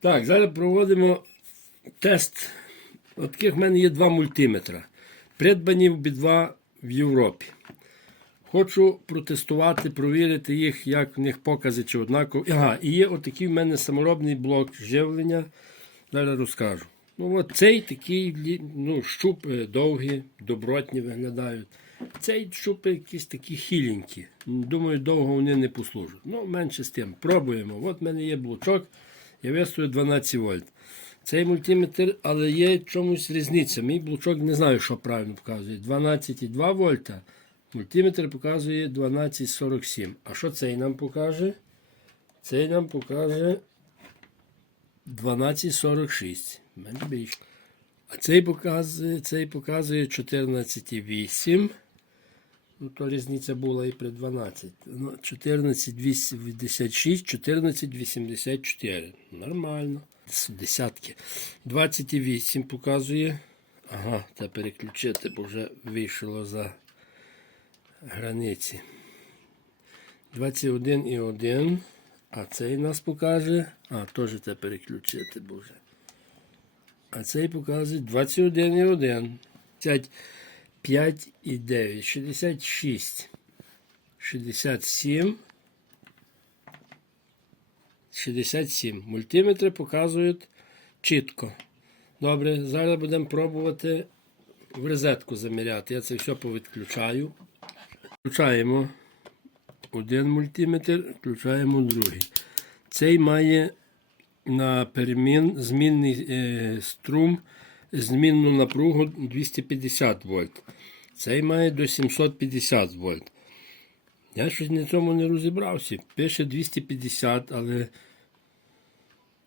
Так, зараз проводимо тест. От таких в мене є два мультиметра. Придбані обидва в Європі. Хочу протестувати, провірити їх, як в них покази чи однакові. Ага, і є отакий в мене саморобний блок живлення. Зараз розкажу. Ну, от цей такий ну, щупи довгі, добротні виглядають. Цей щупи якісь такі хіленькі. Думаю, довго вони не послужать. Ну, менше з тим. Пробуємо. От в мене є блочок, я висую 12 вольт. Цей мультиметр, але є чомусь різниця. Мій блочок не знаю, що правильно показує. 12,2 вольта. Мультиметр показує 12,47. А що цей нам покаже? Цей нам покаже 12,46. Менш більше. А цей показує, цей показує 14,8. Ну, то різниця була і при 12. Ну, 14,86, 14,84. Нормально. Десятки. 28 показує. Ага, треба переключити, бо вже вийшло за границі. 21,1. А цей нас покаже. А, теж треба переключити, бо вже. А цей показує 21,1. 5,9. 66. 67. 67. Мультиметри показують чітко. Добре, зараз будемо пробувати в розетку заміряти. Я це все повідключаю. Включаємо один мультиметр, включаємо другий. Цей має на перемін змінний е, струм, змінну напругу 250 вольт. Цей має до 750 вольт. Я щось на цьому не розібрався. Пише 250, але.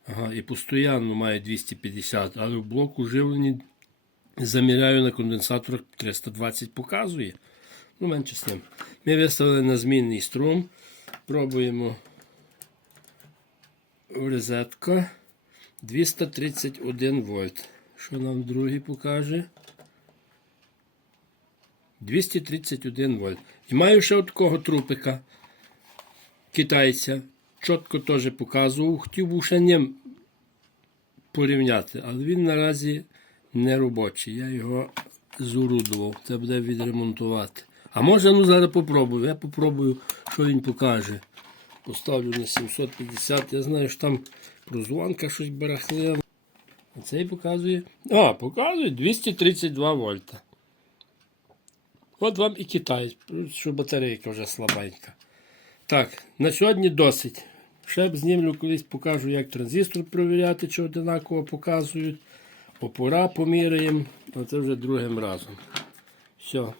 Ага, і постійно має 250, але в блоку живлення заміряю на конденсаторах 320 показує. Ну, менше з тим. Ми виставили на змінний струм. Пробуємо в розетку 231 вольт. Що нам другий покаже? 231 вольт. І маю ще от такого трупика китайця. Чітко теж показував. Хотів був ще ним порівняти, але він наразі не робочий. Я його зурудував. Це буде відремонтувати. А може, ну зараз попробую. Я попробую, що він покаже. Поставлю на 750. Я знаю, що там прозвонка щось барахлила. Цей показує. А, показує 232 вольта. От вам і Китай, що батарейка вже слабенька. Так, на сьогодні досить. Ще б знімлю колись покажу, як транзистор провіряти, чи одинаково показують. Опора поміряємо, а це вже другим разом. Все.